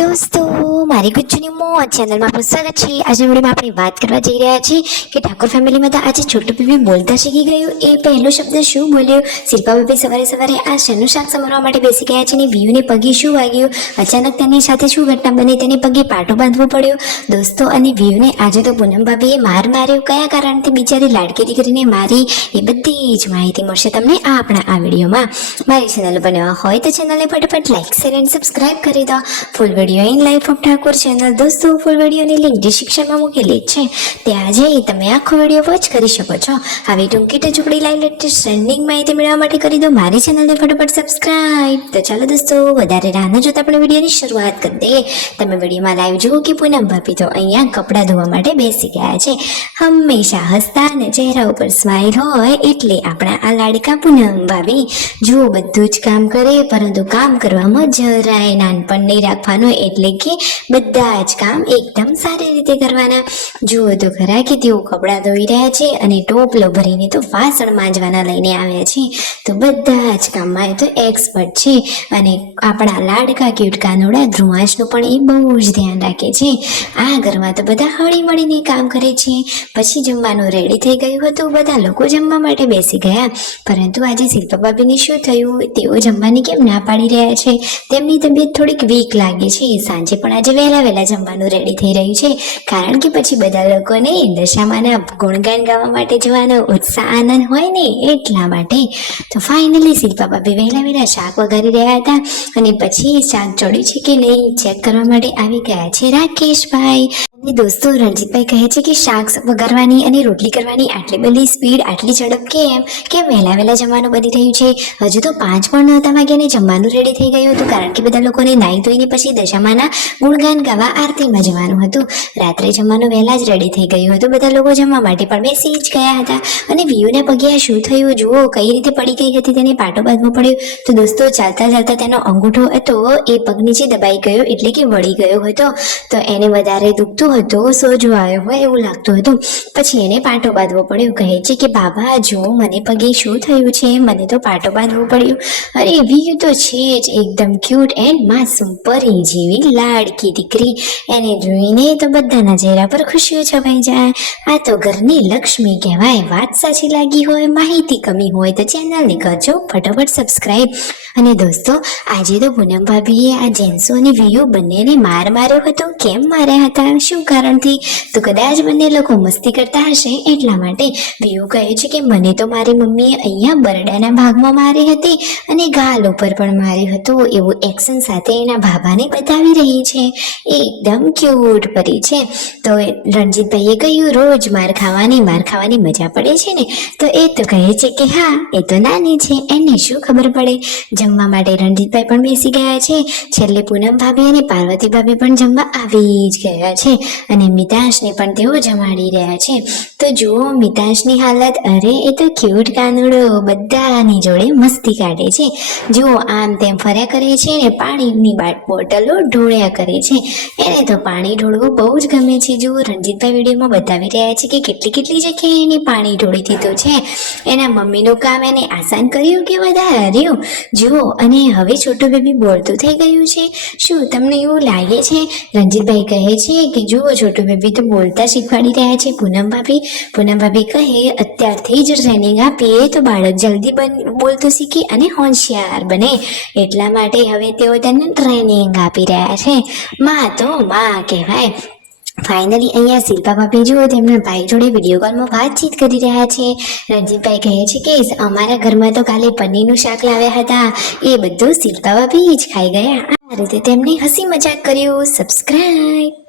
दोस्तों मारी गुज्जूनी मोज चैनल में आपનું સ્વાગત છે। આજની વિડીયોમાં આપણે વાત કરવા જઈ રહ્યા છીએ કે ઠાકોર ફેમિલીમાં તો આજે છોટુ બેબી બોલતા શીખી ગયું। એ પહેલો શબ્દ શું બોલ્યો? શિલ્પા બેબી સવારે આ શેનું શાક સમારવા માટે બેસી ગયા છે ને વિયુને પગે શું વાગ્યું? અચાનક તેની સાથે શું ઘટના બની? તેને પગે પાટો બાંધવો પડ્યો દોસ્તો। અને વિયુને આજે તો પૂનમ ભાભીએ માર માર્યો, કયા કારણથી બિચારી લાડકી દીકરીને મારી, એ બધી જ માહિતી મળશે તમને આપણા આ વિડીયોમાં। મારી ચેનલ પર નવા હોય તો ચેનલને ફટાફટ લાઈક શેર એન્ડ સબસ્ક્રાઇબ કરી દો। Full video in life of Thakor channel દોસ્તો ફૂલ વિડીયોની લિંક ડિસ્ક્રિપ્શનમાં મૂકેલી છે, ત્યાં જઈ તમે આખો વિડીયો વોચ કરી શકો છો। આવી ટૂંકી ટચુકડી લાઈવ લેટેસ્ટ ટ્રેન્ડિંગ માહિતી મેળવવા માટે કરી દો મારી ચેનલને ફટાફટ સબસ્ક્રાઇબ। તો ચાલો દોસ્તો વધારે રાહ ન જોતા આપણે વિડીયોની શરૂઆત કરી દઈએ। તમે વિડીયોમાં લાઈવ જુઓ કે પૂનમ ભાભી તો અહીંયા કપડાં ધોવા માટે બેસી ગયા છે। હંમેશા હસતા અને ચહેરા ઉપર સ્માઇલ હોય એટલે આપણા આ લાડકા પૂનમ ભાભી જુઓ બધું જ કામ કરે, પરંતુ કામ કરવામાં જરાય નાનપણ નહીં રાખવાનું, એટલે કે બધા જ કામ એકદમ સારી રીતે કરવાના। જુઓ તો ખરા કે તેઓ કપડાં ધોઈ રહ્યા છે અને ટોપલો ભરીને તો વાસણ માંજવાના લઈને આવ્યા છે। તો બધા જ કામમાં એ તો એક્સપર્ટ છે અને આપણા લાડકા ક્યુટ કાનોડા ધ્રુવાંશનું પણ એ બહુ જ ધ્યાન રાખે છે। આ ઘરમાં તો બધા હળી મળીને કામ કરે છે। પછી જમવાનું રેડી થઈ ગયું હતું, બધા લોકો જમવા માટે બેસી ગયા, પરંતુ આજે શિલ્પા ભાભીને શું થયું? તેઓ જમવાની કેમ ના પાડી રહ્યા છે? તેમની તબિયત થોડીક વીક લાગે છે। સાંજે પણ આજે વહેલા જમવાનું રેડી થઈ રહ્યું છે, કારણ કે પછી બધા લોકોને દશામાના ગુણગાન ગાવા માટે જવાનો ઉત્સાહ આનંદ હોય ને એટલા માટે। તો ફાઇનલી શિલ્પા ભાભી વહેલા શાક વઘારી રહ્યા હતા અને પછી શાક ચડ્યું છે કે નહીં ચેક કરવા માટે આવી ગયા છે રાકેશભાઈ। અને દોસ્તો રણજીતભાઈ કહે છે કે શાક વઘારવાની અને રોટલી કરવાની આટલી બધી સ્પીડ, આટલી ઝડપ કેમ વહેલા જમવાનું બની રહ્યું છે? હજુ તો 5 પણ નહોતા વાગ્યા ને જમવાનું રેડી થઈ ગયું હતું, કારણ કે બધા લોકોને નાહી ધોઈને પછી દશામાના ગુણગાન ગાવા આરતીમાં જવાનું હતું। રાત્રે જમવાનું વહેલા જ રેડી થઈ ગયું હતું, બધા લોકો જમવા માટે પણ બેસી જ ગયા હતા। અને વિયુના પગે શું થયું જુઓ, કઈ રીતે પડી ગઈ હતી, તેને પાટો બાંધવો પડ્યો। તો દોસ્તો ચાલતા તેનો અંગૂઠો હતો એ પગ નીચે દબાઈ ગયો, એટલે કે વળી ગયો હતો, તો એને વધારે દુખતું હતો, સોજો આવ્યો હોય એવું લાગતું હતું। પછી એને પાટો બાંધવો પડ્યો। કહે છે કે બાબા જો મને પગે શું થયું છે, મને તો પાટો બાંધવો પડ્યો। અરે વિયુ તો છે જ એકદમ ક્યુટ એન્ડ માસૂમ પરી જેવી લાડકી દીકરી, એને જોઈને તો બધાના ચહેરા પર ખુશીઓ છવાઈ જાય। આ તો ઘરની લક્ષ્મી કહેવાય। વાત સાચી લાગી હોય, માહિતી કમી હોય તો ચેનલને કરજો ફટાફટ સબસ્ક્રાઇબ। અને દોસ્તો આજે તો પૂનમ ભાભીએ આ જેન્સો અને વિયુ બંનેને માર માર્યો હતો। કેમ માર્યા હતા, શું કારણથી? તો કદાચ બંને લોકો મસ્તી કરતા હશે એટલા માટે। વિયુ કહે છે કે મને તો મારી મમ્મીએ અહીંયા બરડાના ભાગમાં મારી હતી અને ગાલ ઉપર પણ માર્યું હતું, એવું એક્શન સાથે એના ભાભાને બતાવી રહી છે। એકદમ ક્યુટ પરી છે। તો રણજીતભાઈએ કહ્યું રોજ માર ખાવાની મજા પડે છે ને? તો એ તો કહે છે કે હા એ તો નાની છે, એને શું ખબર પડે। જમવા માટે રણજીતભાઈ પણ બેસી ગયા છે। છેલ્લે પૂનમ ભાભી અને પાર્વતી ભાભી પણ જમવા આવી જ ગયા છે અને મિતાંશને પણ તેઓ જમાડી રહ્યા છે। તો જુઓ મિતાંશની હાલત, અરે એ તો ક્યુટ કાનુડો બધાની જોડે મસ્તી કાઢે છે। જુઓ આમ તેમ ફર્યા કરે છે ને પાણીની બોટલો ઢોળ્યા કરે છે। એને તો પાણી ઢોળવું બહુ જ ગમે છે। જુઓ રણજીતભાઈ વિડીયોમાં બતાવી રહ્યા છે કે કેટલી જગ્યાએ એને પાણી ઢોળી દીધું છે। એના મમ્મીનું કામ એને આસાન કર્યું કે વધાર્યું જુઓ। અને હવે છોટુ બેબી બોલતું થઈ ગયું છે, શું તમને એવું લાગે છે? રણજીતભાઈ કહે છે કે જુઓ છોટુ બેબી તો બોલતા શીખવાડી રહ્યા છે પૂનમ ભાભી કહે અત્યારથી જ ટ્રેનિંગ આપીએ તો બાળક જલ્દી બોલતું શીખે અને હોશિયાર બને, એટલા માટે હવે તેઓ તેને ટ્રેનિંગ આપી રહ્યા છે। માં તો માં કહેવાય। ફાઇનલી અહીંયા શિલ્પા ભાભી જુઓ તેમના ભાઈ જોડે વિડીયો કોલમાં વાતચીત કરી રહ્યા છે। રણજીતભાઈ કહે છે કે અમારા ઘરમાં તો કાલે પનીરનું શાક લાવ્યા હતા, એ બધું શિલ્પા ભાભી જ ખાઈ ગયા। આ રીતે તેમણે હસી મજાક કર્યું। સબસ્ક્રાઇબ।